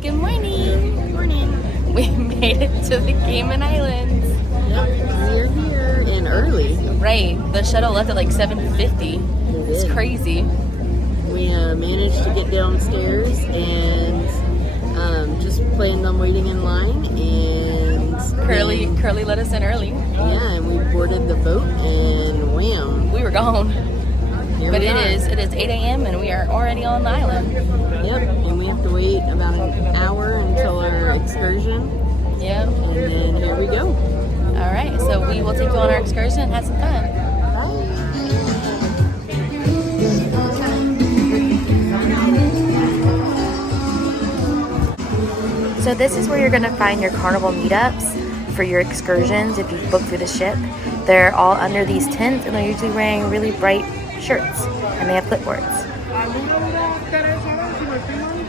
Good morning. Good morning. We made it to the Cayman Islands. Yep, we're here and early. Right. The shuttle left at like 7:50. It's crazy. We managed to get downstairs and just planned on waiting in line. And Curly let us in early. Yeah, and we boarded the boat and wham, We were gone. But it is 8 a.m. and we are already on the island. Yep, and we have to wait about an hour until our excursion. Yep. And then here we go. All right. So we will take you on our excursion and have some fun. So this is where you're going to find your carnival meetups for your excursions if you book through the ship. They're all under these tents and they're usually wearing really bright shirts and they have clipboards.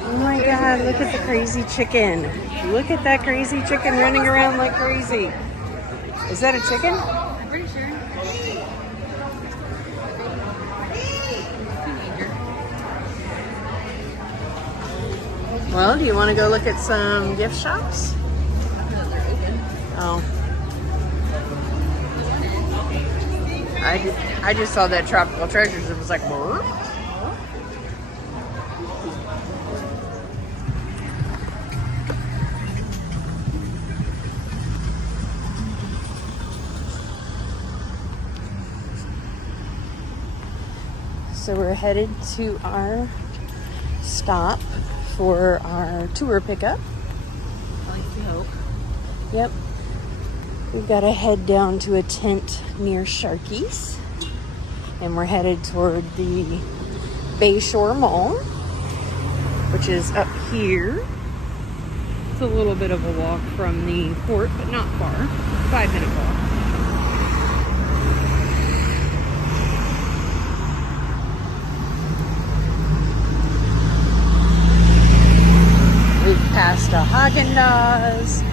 Oh my god, look at the crazy chicken. Look at that crazy chicken running around like crazy. Is that a chicken? I'm pretty sure. Well, do you want to go look at some gift shops? Oh. I just saw that Tropical Treasures and was like, what? So we're headed to our stop for our tour pickup. At least we hope. Yep. We've got to head down to a tent near Sharky's. And we're headed toward the Bayshore Mall, which is up here. It's a little bit of a walk from the port, but not far. 5-minute walk. We've passed a Haagen-Dazs,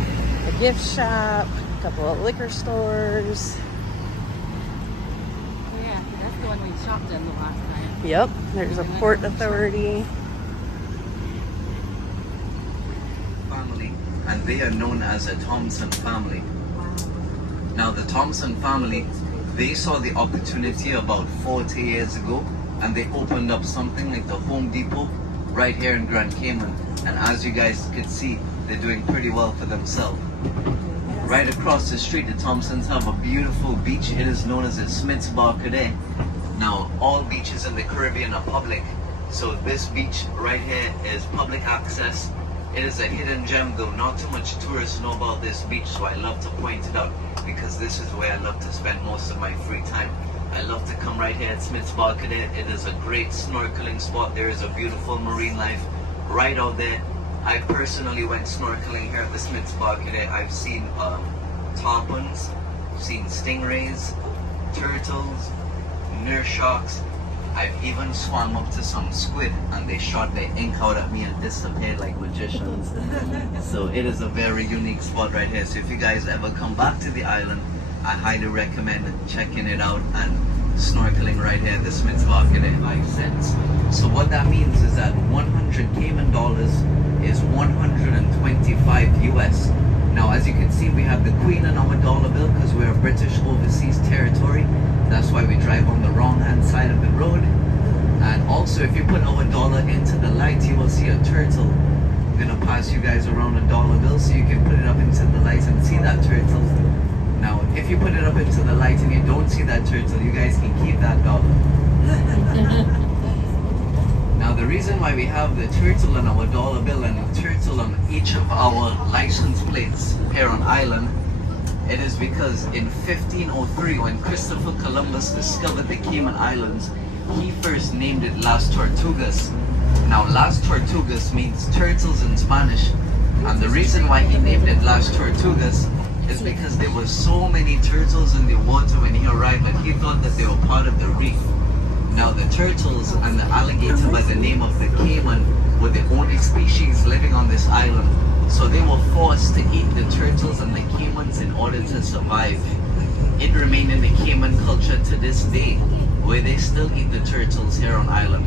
a gift shop, a couple of liquor stores. Oh yeah, that's the one we shopped in the last time. Yep, there's a Port Authority. Family, and they are known as a Thompson family. Now the Thompson family, they saw the opportunity about 40 years ago and they opened up something like the Home Depot right here in Grand Cayman. And as you guys could see, they're doing pretty well for themselves. Right across the street, the Thompsons have a beautiful beach. It is known as the Smith's Bar Cadet. Now, all beaches in the Caribbean are public. So this beach right here is public access. It is a hidden gem though. Not too much tourists know about this beach, so I love to point it out because this is where I love to spend most of my free time. I love to come right here at Smith's Bar Cadet. It is a great snorkeling spot. There is a beautiful marine life right out there. I personally went snorkeling here at the Smith's Bar Cadet. I've seen tarpons, seen stingrays, turtles, nurse sharks. I've even swam up to some squid and they shot their ink out at me and disappeared like magicians. So it is a very unique spot right here. So if you guys ever come back to the island, I highly recommend checking it out and snorkeling right here at the Smith's Bar Cadet 5 cents. So what that means is that 100 Cayman dollars is 125 US. Now as you can see, we have the Queen in our dollar bill because we're a British overseas territory. That's why we drive on the wrong hand side of the road. And also if you put our dollar into the light, you will see a turtle. I'm gonna pass you guys around a dollar bill so you can put it up into the light and see that turtle. Now if you put it up into the light and you don't see that turtle, you guys can keep that dollar. Now the reason why we have the turtle on our dollar bill and the turtle on each of our license plates here on island, it is because in 1503 when Christopher Columbus discovered the Cayman Islands, he first named it Las Tortugas. Now Las Tortugas means turtles in Spanish, and the reason why he named it Las Tortugas is because there were so many turtles in the water when he arrived that he thought that they were part of the reef. Now the turtles and the alligator by the name of the Cayman were the only species living on this island. So they were forced to eat the turtles and the caimans in order to survive. It remained in the Cayman culture to this day, where they still eat the turtles here on island.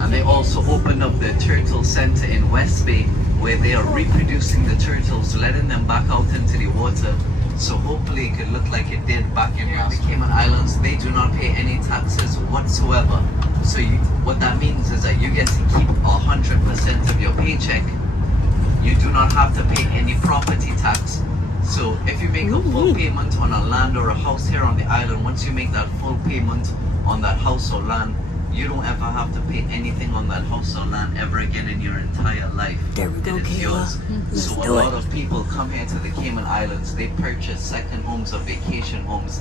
And they also opened up the turtle center in West Bay where they are reproducing the turtles, letting them back out into the water. So hopefully it could look like it did back in the Cayman Islands. They do not pay any taxes whatsoever. So what that means is that you get to keep 100% of your paycheck. You do not have to pay any property tax. So if you make a full payment on a land or a house here on the island, once you make that full payment on that house or land, you don't ever have to pay anything on that house or land ever again in your entire life. There we go, It is Kayla. yours. Let's So a do lot it. of people come here to the Cayman Islands, they purchase second homes or vacation homes.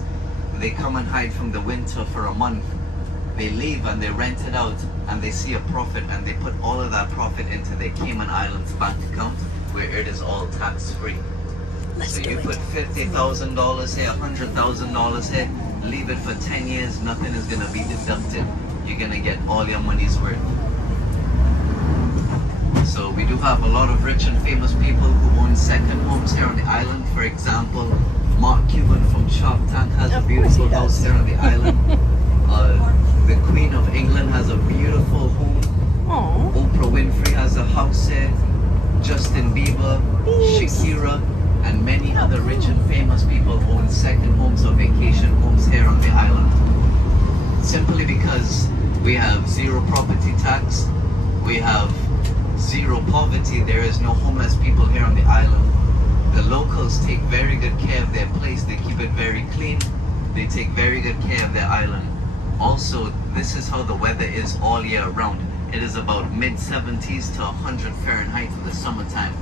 They come and hide from the winter for a month. They leave and they rent it out and they see a profit and they put all of that profit into their Cayman Islands bank account where it is all tax free. Let's So do you it. put $50,000 here, $100,000 here, leave it for 10 years, nothing is gonna be deducted. You're gonna get all your money's worth. So we do have a lot of rich and famous people who own second homes here on the island. For example, Mark Cuban from Shark Tank has a beautiful house here on the island. The Queen of England has a beautiful home. Aw. Oprah Winfrey has a house here. Justin Bieber, Shakira, and many other rich and famous people own second homes or vacation homes here on the island. Simply because we have zero property tax, we have zero poverty, there is no homeless people here on the island. The locals take very good care of their place, they keep it very clean, they take very good care of their island. Also, this is how the weather is all year round. It is about mid-70s to 100 Fahrenheit in the summertime.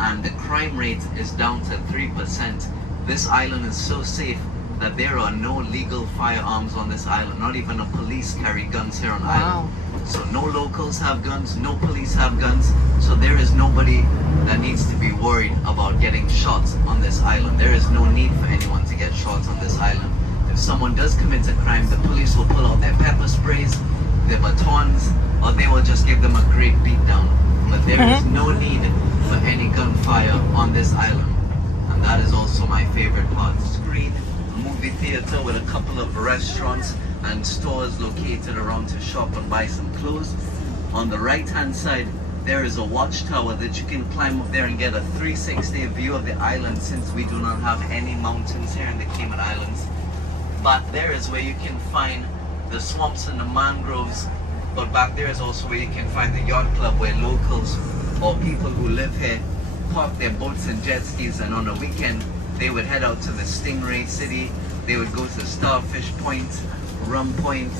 And the crime rate is down to 3%. This island is so safe that there are no legal firearms on this island. Not even a police carry guns here on Wow. island. So no locals have guns, no police have guns. So there is nobody that needs to be worried about getting shot on this island. There is no need for anyone to get shot on this island. If someone does commit a crime, the police will pull out their pepper sprays, their batons, or they will just give them a great beatdown. But there is no need for any gunfire on this island. And that is also my favorite part. Screen, movie theater with a couple of restaurants and stores located around to shop and buy some clothes. On the right hand side, there is a watchtower that you can climb up there and get a 360 view of the island, since we do not have any mountains here in the Cayman Islands. Back there is where you can find the swamps and the mangroves. But back there is also where you can find the yacht club, where locals or people who live here park their boats and jet skis, and on a weekend they would head out to the Stingray City. They would go to Starfish Point, Rum Point.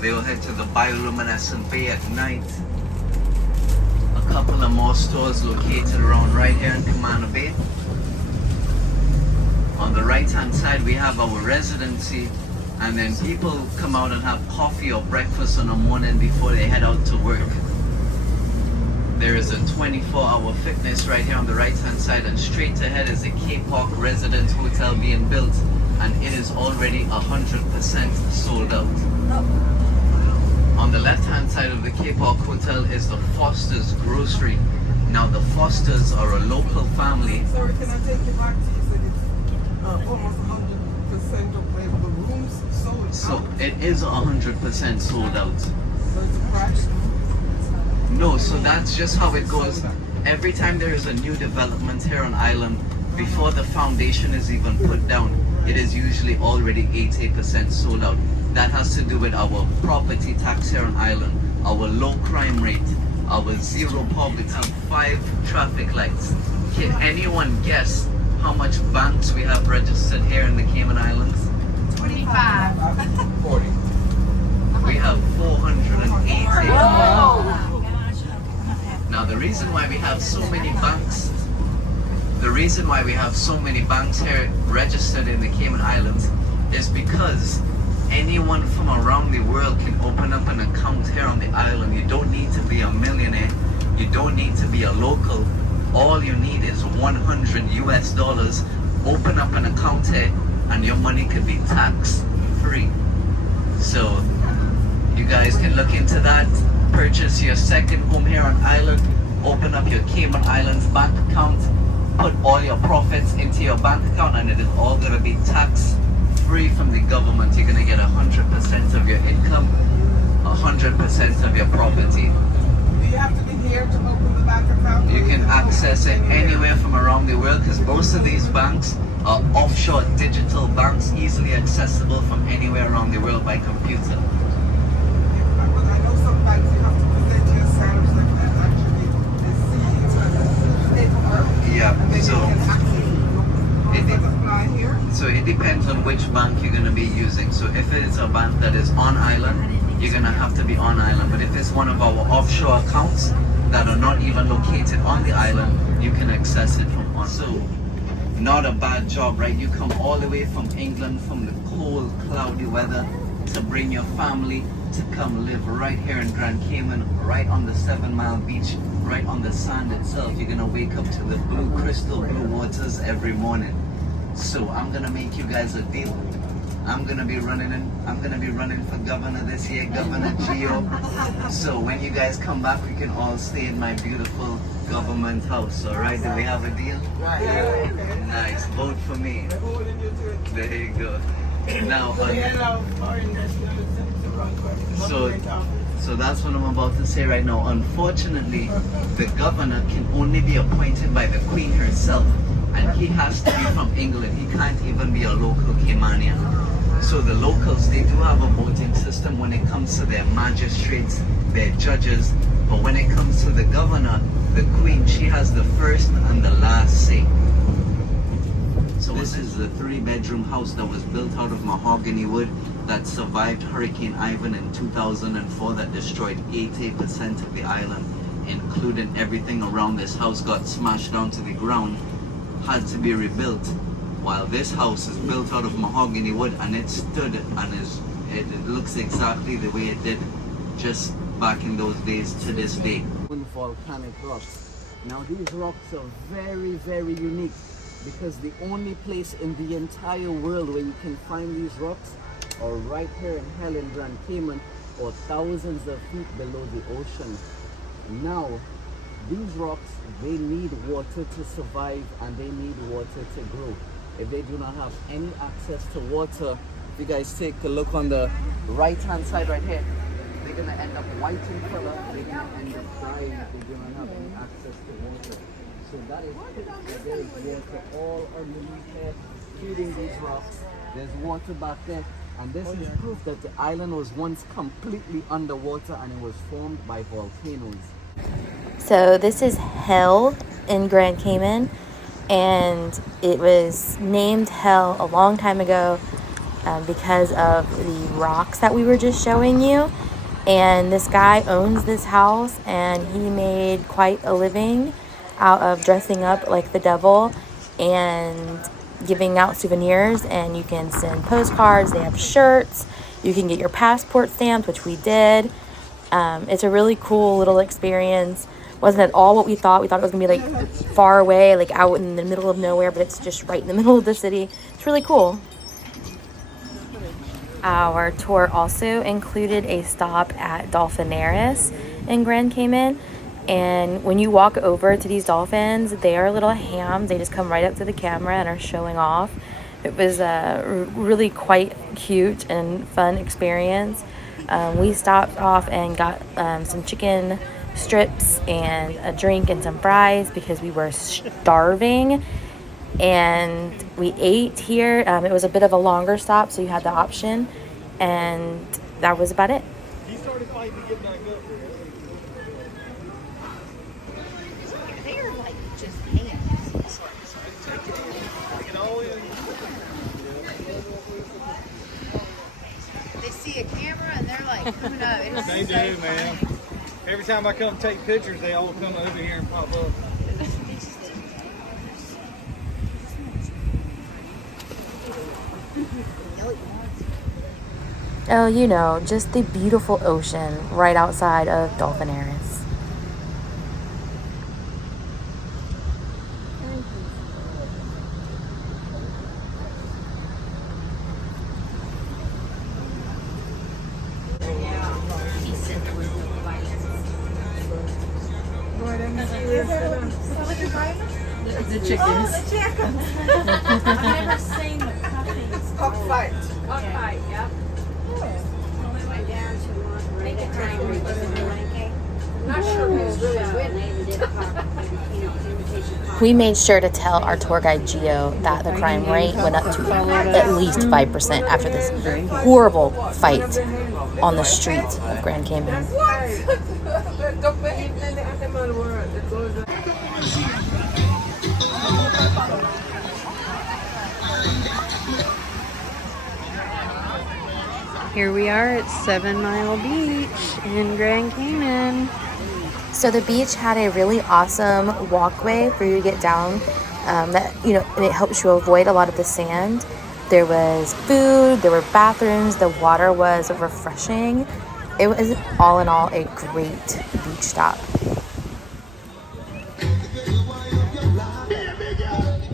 They will head to the bioluminescent bay at night. A couple of more stores located around right here in Camana Bay. On the right hand side we have our residency, and then people come out and have coffee or breakfast in the morning before they head out to work. There is a 24-hour fitness right here on the right hand side, and straight ahead is the Cape Park Residence Hotel being built, and it is already 100% sold out. On the left hand side of the Cape Park Hotel is the Foster's Grocery. Now the Fosters are a local family. Sorry, can I take you back to you? Said it's almost 100% of the rooms sold So out. it is 100% sold out. So it's a crash. No, so that's just how it goes. Every time there is a new development here on island, before the foundation is even put down, it is usually already 80% sold out. That has to do with our property tax here on island, our low crime rate, our zero poverty, 5 traffic lights. Can anyone guess how much banks we have registered here in the Cayman Islands? 25. 40. We have 480. Oh. Now the reason why we have so many banks, here registered in the Cayman Islands is because anyone from around the world can open up an account here on the island. You don't need to be a millionaire, you don't need to be a local. All you need is $100 US, open up an account here, and your money could be tax free. So you guys can look into that. Purchase your second home here on island, open up your Cayman Islands bank account, put all your profits into your bank account, and it is all going to be tax free from the government. You're going to get 100% 100% of your income, 100% of your property. Do you have to be here to open the bank account? You can access it anywhere from around the world because most of these banks are offshore digital banks, easily accessible from anywhere around the world by computer. But I know some banks you have to present yourselves and actually see paperwork. Yeah, And then so you can access it. it- Does that apply here? So it depends on which bank you're going to be using. So if it's a bank that is on island, you're going to have to be on island. But if it's one of our offshore accounts that are not even located on the island, you can access it from on. So not a bad job, right? You come all the way from England, from the cold, cloudy weather, to bring your family to come live right here in Grand Cayman, right on the 7 Mile beach, right on the sand itself. You're going to wake up to the blue, crystal blue waters every morning. So I'm gonna make you guys a deal. I'm gonna be running for governor this year, Governor Gio. So when you guys come back, we can all stay in my beautiful government house. All right? Do we have a deal? Right. Nice. Vote for me. They're holding you to it. There you go. Now, So they allow foreign nationals to run for government office. so that's what I'm about to say right now. Unfortunately, the governor can only be appointed by the Queen herself. And he has to be from England. He can't even be a local Caymanian. So the locals, they do have a voting system when it comes to their magistrates, their judges. But when it comes to the governor, the Queen, she has the first and the last say. So this is the 3-bedroom house that was built out of mahogany wood that survived Hurricane Ivan in 2004 that destroyed 80% of the island, including everything around this house got smashed down to the ground. Had to be rebuilt, while this house is built out of mahogany wood and it stood and it looks exactly the way it did just back in those days to this day. Volcanic rocks. Now these rocks are very, very unique because the only place in the entire world where you can find these rocks are right here in Helen, Grand Cayman, or thousands of feet below the ocean. Now these rocks, they need water to survive and they need water to grow. If they do not have any access to water, if you guys take a look on the right hand side right here, they're gonna end up white in color, they're gonna end up dying if they do not have any access to water. So that is proof that there is water all underneath here, feeding these rocks. There's water back there, and this is proof that the island was once completely underwater and it was formed by volcanoes. So this is Hell in Grand Cayman, and it was named Hell a long time ago because of the rocks that we were just showing you. And this guy owns this house, and he made quite a living out of dressing up like the devil and giving out souvenirs. And you can send postcards, they have shirts, you can get your passport stamped, which we did. It's a really cool little experience. Wasn't at all what we thought. We thought it was gonna be like far away, like out in the middle of nowhere, but it's just right in the middle of the city. It's really cool. Our tour also included a stop at Dolphinaris in Grand Cayman. And when you walk over to these dolphins, they are little hams. They just come right up to the camera and are showing off. It was a really quite cute and fun experience. We stopped off and got some chicken strips and a drink and some fries because we were starving, and we ate here. It was a bit of a longer stop, so you had the option, and that was about it. He started fighting to get back up. They're like just hands. Take it all in. They see a camera and they're like, who knows? They do, man. Every time I come take pictures, they all come over here and pop up. Oh, you know, just the beautiful ocean right outside of Dolphinaris. The chickens. Oh, the chickens. I've never seen the puppies. Cockfight. Cockfight, yep. We made sure to tell our tour guide Gio that the crime rate went up to at least 5% after this horrible fight on the street of Grand Cayman. Here we are at 7 Mile Beach in Grand Cayman. So the beach had a really awesome walkway for you to get down. And it helps you avoid a lot of the sand. There was food, there were bathrooms, the water was refreshing. It was all in all a great beach stop.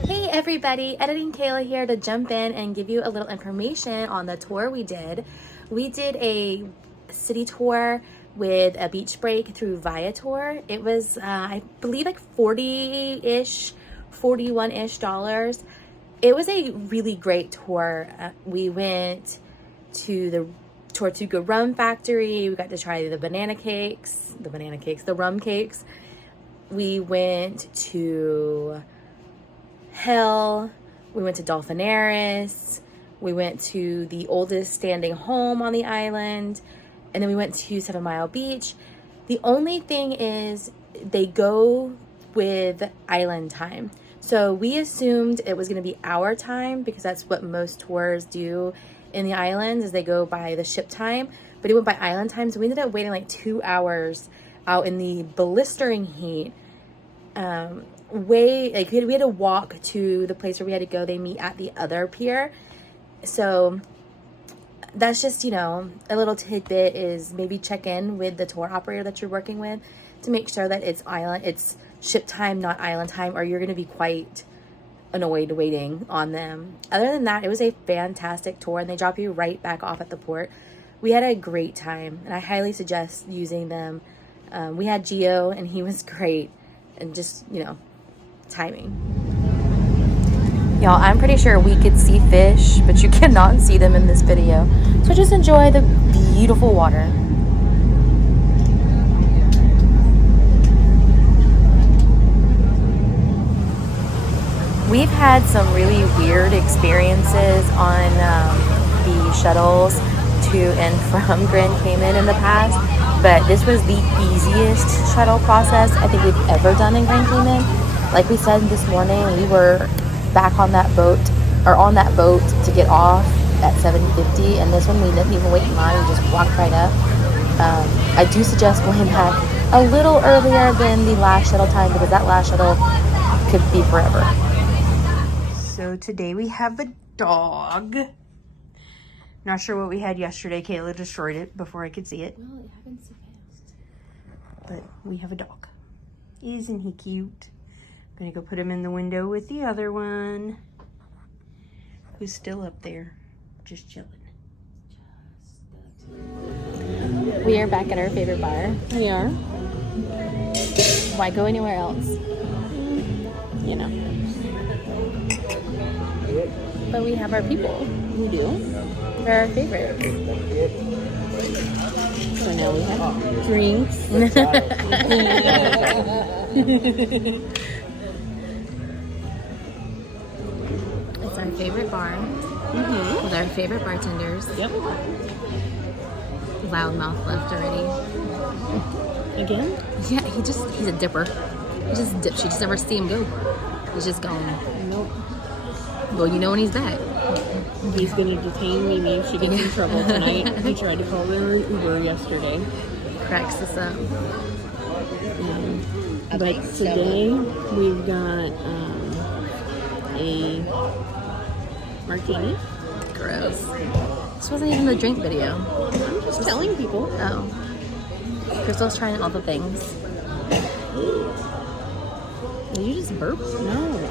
Hey everybody, Editing Kayla here to jump in and give you a little information on the tour we did. We did a city tour with a beach break through Viator. It was, I believe, like 41-ish dollars. It was a really great tour. We went to the Tortuga Rum Factory. We got to try the rum cakes. We went to Hell. We went to Dolphinaris. We went to the oldest standing home on the island. And then we went to 7 Mile Beach. The only thing is they go with island time. So we assumed it was going to be our time because that's what most tours do in the islands is they go by the ship time. But it went by island time. So we ended up waiting like 2 hours out in the blistering heat. We had to walk to the place where we had to go. They meet at the other pier. So that's just, a little tidbit is maybe check in with the tour operator that you're working with to make sure that it's ship time, not island time, or you're going to be quite annoyed waiting on them. Other than that, it was a fantastic tour and they drop you right back off at the port. We had a great time and I highly suggest using them. We had Gio and he was great and just, timing. Y'all, I'm pretty sure we could see fish, but you cannot see them in this video. So just enjoy the beautiful water. We've had some really weird experiences on the shuttles to and from Grand Cayman in the past, but this was the easiest shuttle process I think we've ever done in Grand Cayman. Like we said this morning, we were back on that boat to get off at 7:50, and this one we didn't even wait in line, we just walked right up. I do suggest going back a little earlier than the last shuttle time because that last shuttle could be forever. So today we have a dog. Not sure what we had yesterday. Kayla destroyed it before I could see it. Well, it happened so fast. But we have a dog. Isn't he cute? Gonna go put him in the window with the other one, who's still up there, just chilling. We are back at our favorite bar. We are. Why go anywhere else? But we have our people. We do. They're our favorites. So now we have drinks. It's our favorite bar with our favorite bartenders. Yep. Loudmouth left already. Again? Yeah, he's a dipper. He just dips. You just never see him go. He's just gone. Nope. Well, you know when he's back. He's gonna detain Mimi if she gets in trouble tonight. He tried to call her Uber yesterday. Cracks us up. But today we've got a martini. Gross. This wasn't even the drink video. I'm just telling people. Oh. Crystal's trying all the things. Did you just burp? No,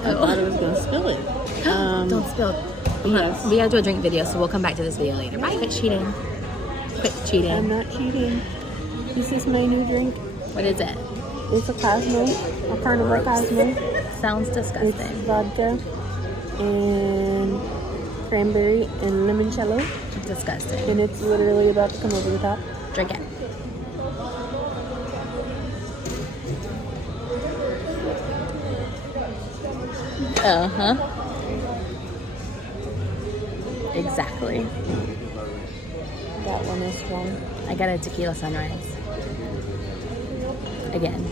I thought I was gonna spill it. Don't spill. Yes. We gotta do a drink video, so we'll come back to this video later. Bye. Quit cheating. Quit cheating. I'm not cheating. This is my new drink. What is it? It's a Cosmo, a Carnival Cosmo. Sounds It's disgusting. vodka and cranberry and limoncello, Disgusting. and it's literally about to come over the top. Drink it. Uh-huh. Exactly. That one is strong. I got a tequila sunrise. Again.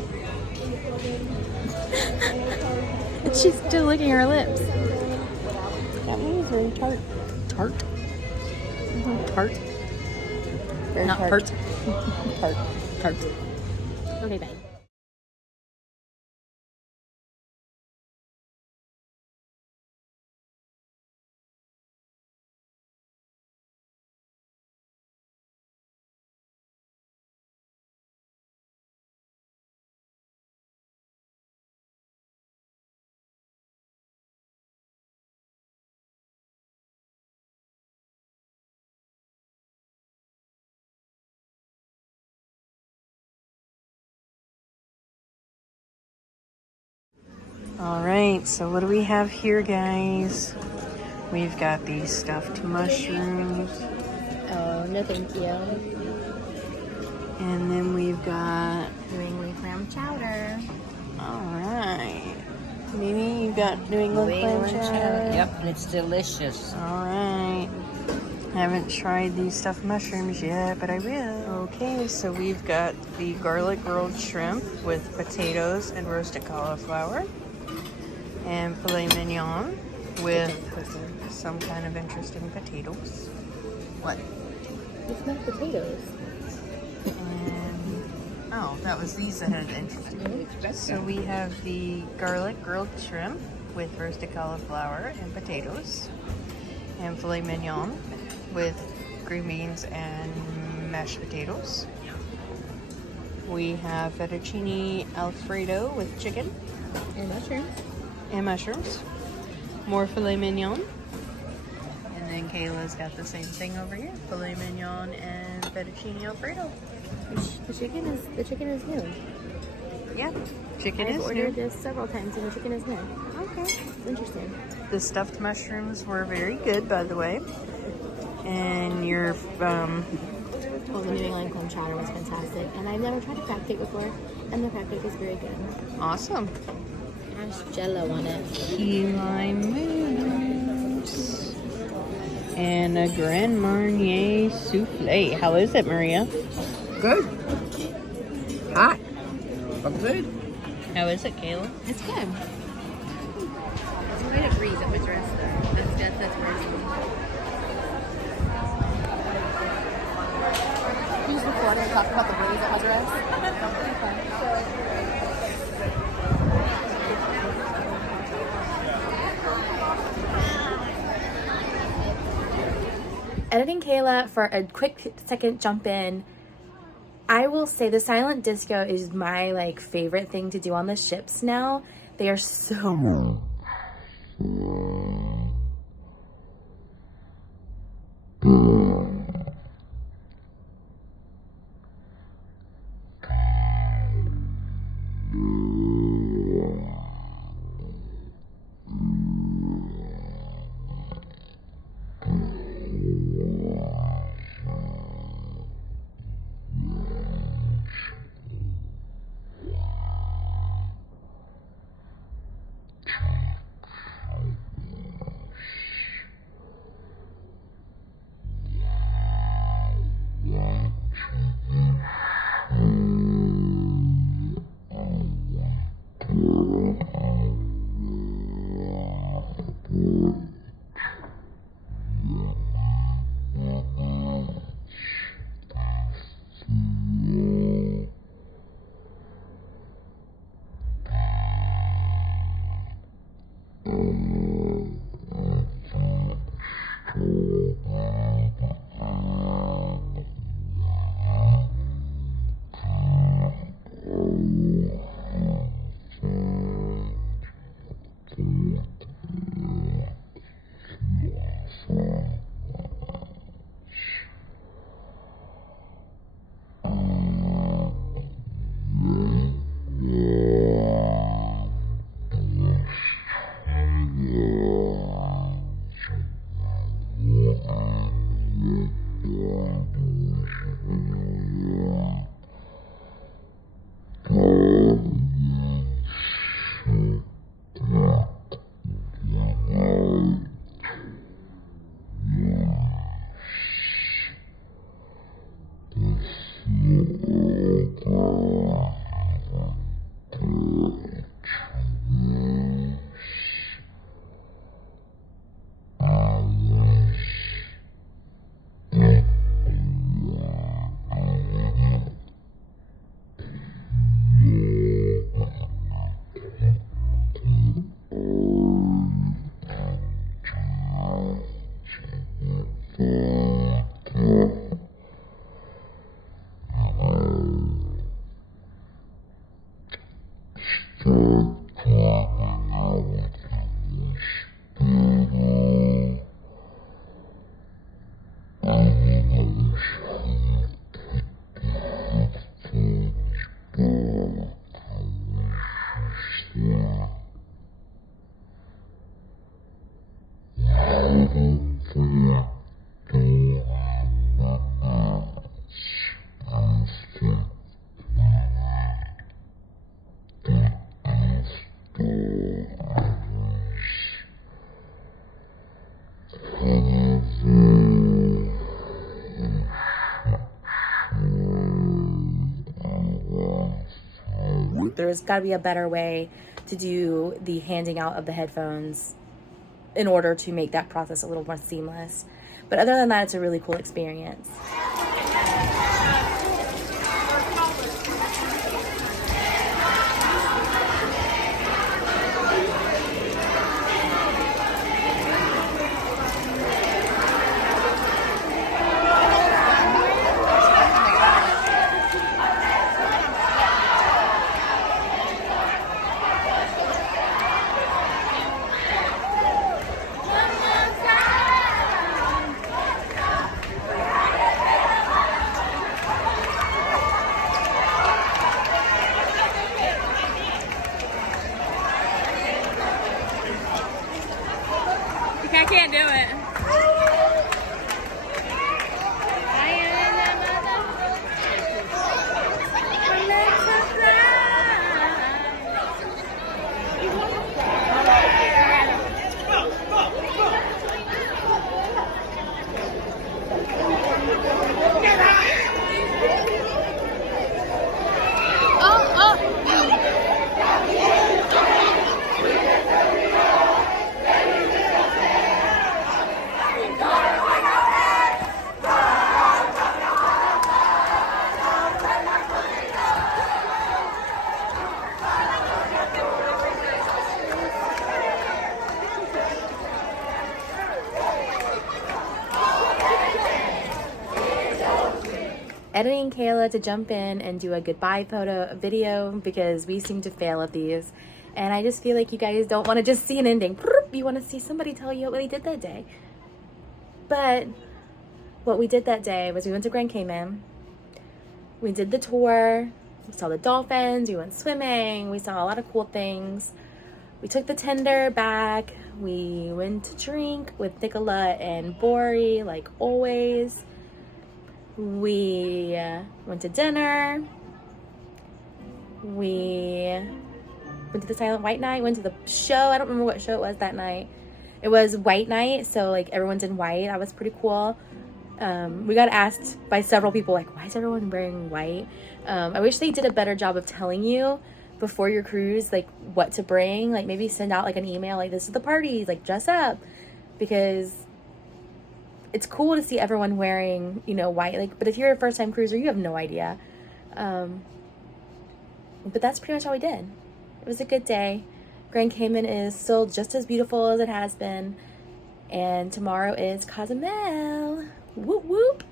And she's still licking her lips. That one is very tart. Tart? Tart? Very Not tart. pert. Tart. Tart. Okay, bye. All right, so what do we have here, guys? We've got these stuffed mushrooms, Oh, no thank you. and then we've got, New England clam chowder. all right, Mimi, you've got New England clam chowder. Yep, and it's delicious. All right. I haven't tried these stuffed mushrooms yet, but I will. Okay, so we've got the garlic grilled shrimp with potatoes and roasted cauliflower, and filet mignon with some kind of interesting potatoes. What? It's not potatoes. And oh, that was these that had interesting. So we have the garlic grilled shrimp with roasted cauliflower and potatoes, and filet mignon with green beans and mashed potatoes. We have fettuccine alfredo with chicken And mushrooms. and mushrooms. More filet mignon. And then Kayla's got the same thing over here. Filet mignon and fettuccine alfredo. The chicken is new. Yeah, chicken I've is ordered new. this several times and the chicken is new. Okay. It's interesting. The stuffed mushrooms were very good, by the way. And your Well, the New England clam chowder was fantastic, and I've never tried a crab cake before, and the crab cake is very good. awesome Has Jello on it. key lime mousse and a Grand Marnier souffle. How is it, Maria? Good. Hot. But good. How is it, Kayla? It's good. It's 20 degrees at which rest that's worse. Use the floor and talk about the breeze at Hazardous. Editing Kayla for a quick second jump in. I will say the silent disco is my favorite thing to do on the ships now. They are so There's got to be a better way to do the handing out of the headphones in order to make that process a little more seamless. But other than that, it's a really cool experience. I can't do it. Editing Kayla to jump in and do a goodbye video because we seem to fail at these, and I just feel like you guys don't want to just see an ending. You want to see somebody tell you what they did that day. But what we did that day was we went to Grand Cayman, we did the tour, we saw the dolphins, we went swimming, we saw a lot of cool things. We took the tender back, we went to drink with Nicola and Bori like always. We went to dinner. We went to the Silent White Night, went to the show. I don't remember what show it was that night. It was White Night, so like everyone's in white. That was pretty cool. We got asked by several people like, why is everyone wearing white? I wish they did a better job of telling you before your cruise like what to bring. Like maybe send out like an email like, this is the party, like dress up, because it's cool to see everyone wearing, you know, white. Like, but if you're a first-time cruiser, you have no idea. But that's pretty much all we did. It was a good day. Grand Cayman is still just as beautiful as it has been. And tomorrow is Cozumel. Whoop, whoop.